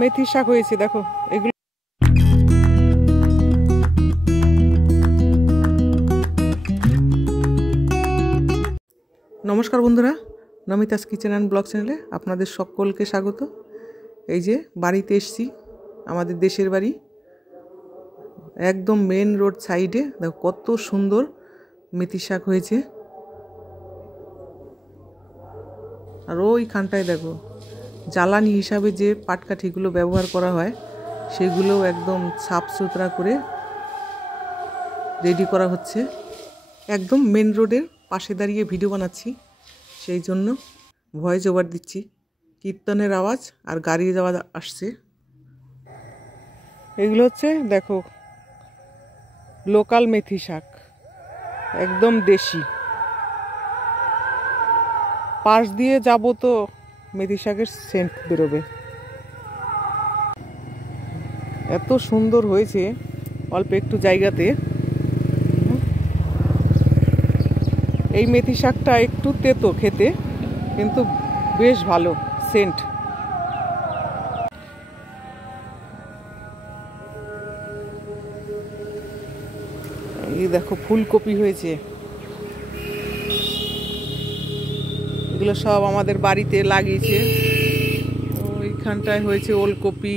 মেথি শাক হয়েছে দেখো এগুলো। নমস্কার বন্ধুরা, নমিতাস কিচেন অ্যান্ড ব্লগ চ্যানেলে আপনাদের সকলকে স্বাগত। এই যে বাড়িতে এসছি, আমাদের দেশের বাড়ি, একদম মেন রোড সাইডে। দেখো কত সুন্দর মেথি শাক হয়েছে। আর ওইখানটায় দেখো জ্বালানি হিসাবে যে পাটকাঠিগুলো ব্যবহার করা হয় সেগুলো একদম সাফ সুতরা করে রেডি করা হচ্ছে। একদম মেন রোডের পাশে দাঁড়িয়ে ভিডিও বানাচ্ছি, সেই জন্য ভয়েস ওভার দিচ্ছি। কীর্তনের আওয়াজ আর গাড়ির আওয়াজ আসছে। এগুলো হচ্ছে দেখো লোকাল মেথি শাক, একদম দেশি। পাশ দিয়ে যাব তো মেথি শাকের সেন্ট বেরোবে। এত সুন্দর হয়েছে অল্প একটু জায়গাতে। এই মেথি শাকটা একটু তেতো খেতে, কিন্তু বেশ ভালো সেন্ট। এই দেখো ফুলকপি হয়েছে, এগুলো সব আমাদের বাড়িতে লাগিয়েছে। ওইখানটায় হয়েছে ওলকপি,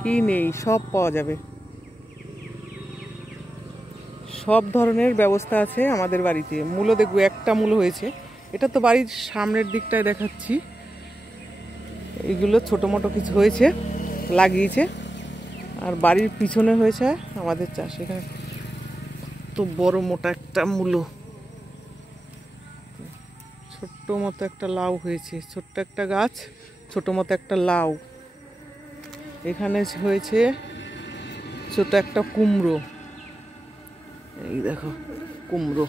কি নেই সব পাওয়া যাবে, সব ধরনের ব্যবস্থা আছে আমাদের বাড়িতে। মূলো দেখবো একটা মূলো হয়েছে, এটা তো বাড়ির সামনের দিকটায় দেখাচ্ছি। এইগুলো ছোটো মোটো কিছু হয়েছে লাগিয়েছে, আর বাড়ির পিছনে হয়েছে আমাদের চাষ। এখানে তো বড় মোটা একটা মূলো, ছোট্ট মতো একটা লাউ হয়েছে, ছোট্ট একটা গাছ, ছোট মতো একটা লাউ। এখানে হয়েছে ছোট একটা কুমড়ো, এই দেখো কুমড়ো।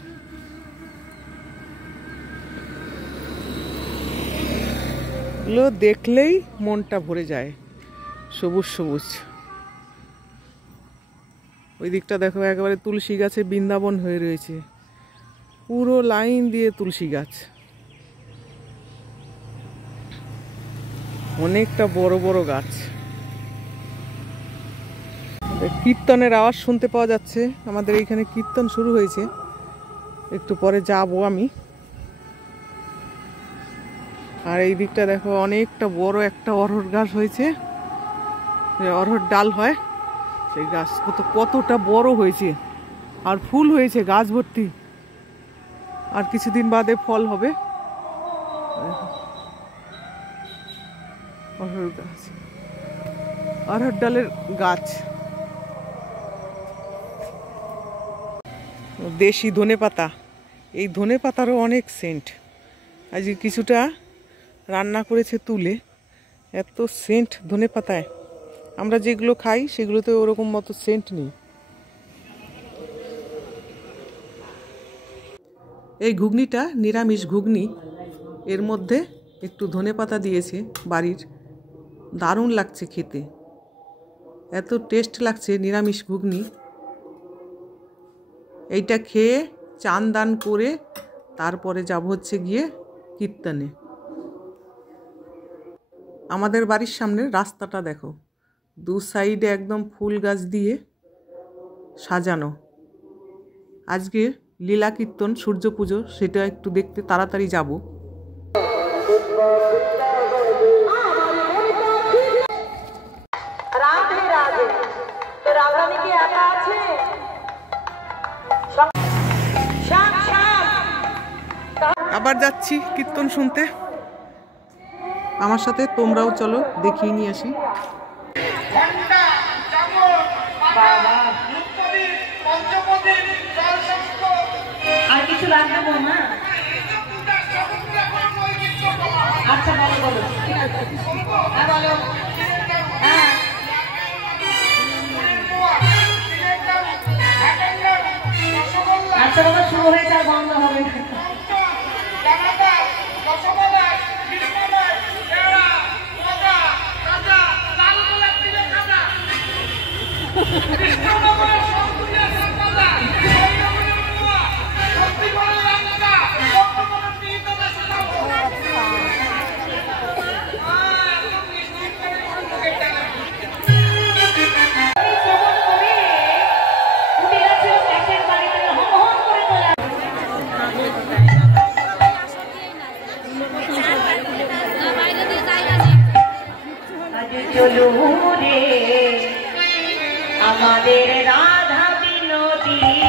এগুলো দেখলেই মনটা ভরে যায়, সবুজ সবুজ। ওই দিকটা দেখো একেবারে তুলসী গাছে বৃন্দাবন হয়ে রয়েছে, পুরো লাইন দিয়ে তুলসী গাছ, অনেকটা বড় বড় গাছ। কীর্তনের আওয়াজ শুনতে পাওয়া যাচ্ছে, আমাদের এইখানে কীর্তন শুরু হয়েছে, একটু পরে যাব আমি। আর এই দিকটা দেখো অনেকটা বড় একটা অরহর গাছ হয়েছে, অরহর ডাল হয় সেই গাছ, কতটা বড় হয়েছে, আর ফুল হয়েছে গাছ ভর্তি। আর কিছুদিন বাদে ফল হবে। অরহর গাছ, অরহর ডালের গাছ। দেশি ধনেপাতা, এই ধনেপাতারও অনেক সেন্ট। আজকে কিছুটা রান্না করেছে তুলে, এত সেন্ট ধনেপাতায়। আমরা যেগুলো খাই সেগুলোতে ওরকম মতো সেন্ট নেই। এই ঘুগনিটা নিরামিষ ঘুগনি, এর মধ্যে একটু ধনেপাতা দিয়েছে বাড়ির, দারুণ লাগছে খেতে, এত টেস্ট লাগছে নিরামিষ ঘুগনি। এইটা খেয়ে চান দান করে তারপরে যাব হচ্ছে গিয়ে কীর্তনে। আমাদের বাড়ির সামনে রাস্তাটা দেখো, দু সাইডে একদম ফুল গাছ দিয়ে সাজানো। আজকে লীলা কীর্তন, সূর্য পুজো, সেটা একটু দেখতে তাড়াতাড়ি যাব। আবার যাচ্ছি কীর্তন শুনতে, আমার সাথে তোমরাও চলো, দেখিয়ে নিয়ে আসি। আর কিছু লাগবে না? আচ্ছা বলো বলো, ঠিক আছে হ্যাঁ বলো। হ্যাঁ আচ্ছা বাবা, শুরু হয়েছে আর বন্ধ হবে না। আমাদের রাধা বিনোদিনী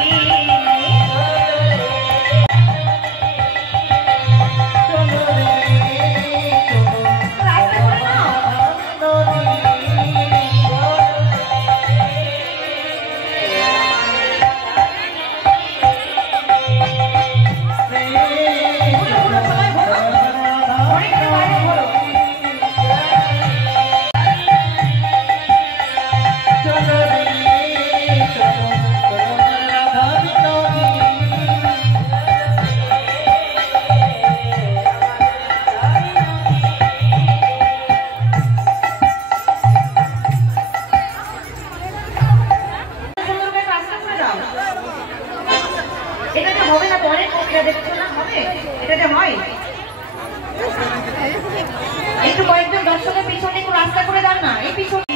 একটু কয়েকজন দর্শকের পিছনে একটু রাস্তা করে দাও না এই পিছনে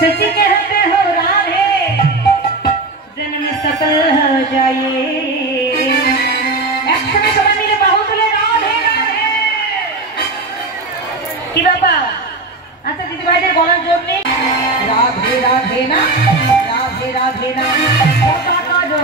सच्ची कहते हो राधे जन्म सफल हो जाए একসাথে সবাই মিলে বাহু তুলে রাধে রাধে কি বাবা আচ্ছা দিদি ভাইদের বলার জন্য রাধে রাধে না রাধে রাধে না বাবা কাজো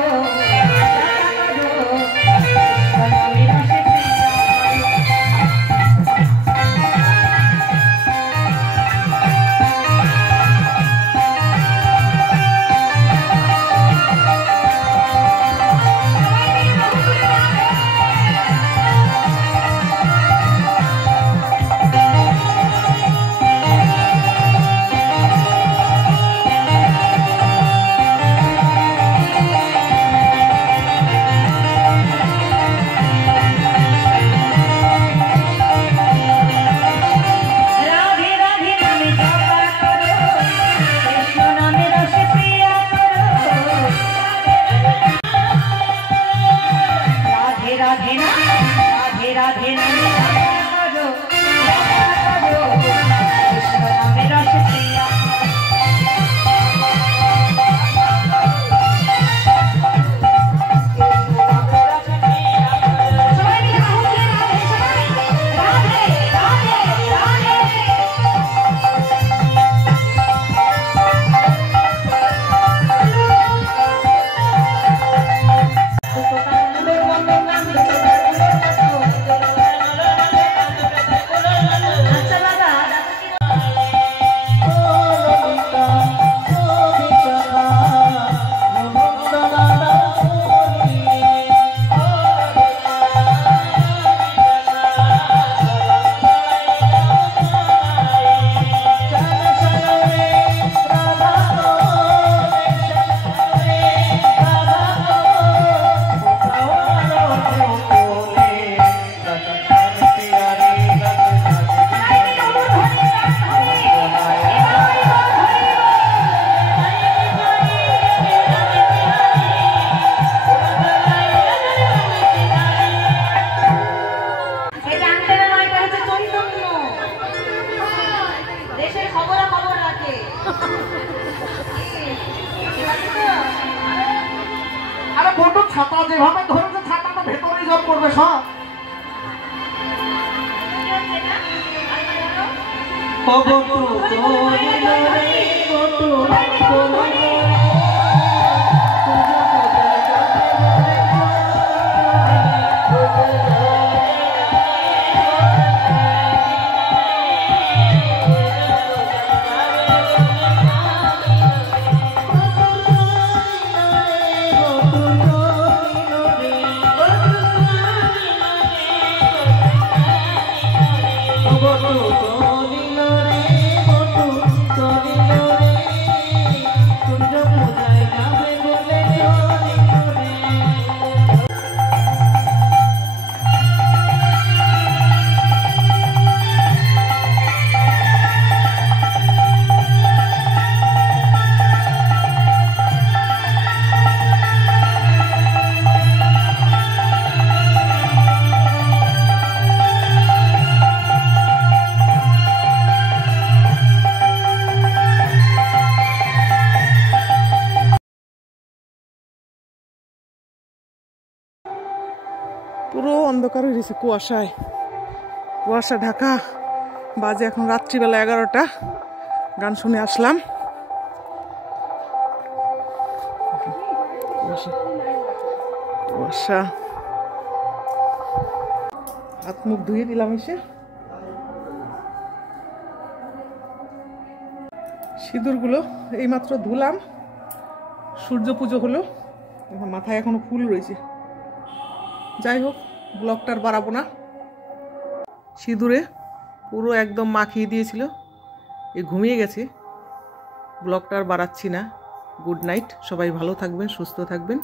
ছাতা যেভাবে ধরেছে ছাতাটা ভেতরেই জল পড়বে সব। পুরো অন্ধকার হয়ে গেছে, কুয়াশায়, কুয়াশা ঢাকা বাজে এখন রাত্রিবেলা 11টা। গান শুনে আসলাম। কুয়াশা, হাত মুখ ধুয়ে দিলাম এসে। সিঁদুরগুলো এইমাত্র ধুলাম, সূর্য পুজো হলো, এখন মাথায় এখনো ফুল রয়েছে। যাই হোক, ব্লগটা আর বাড়াবো না। সিঁদুরে পুরো একদম মাখিয়ে দিয়েছিল, এ ঘুমিয়ে গেছে। ব্লগটা আর বাড়াচ্ছি না। গুড নাইট, সবাই ভালো থাকবেন, সুস্থ থাকবেন।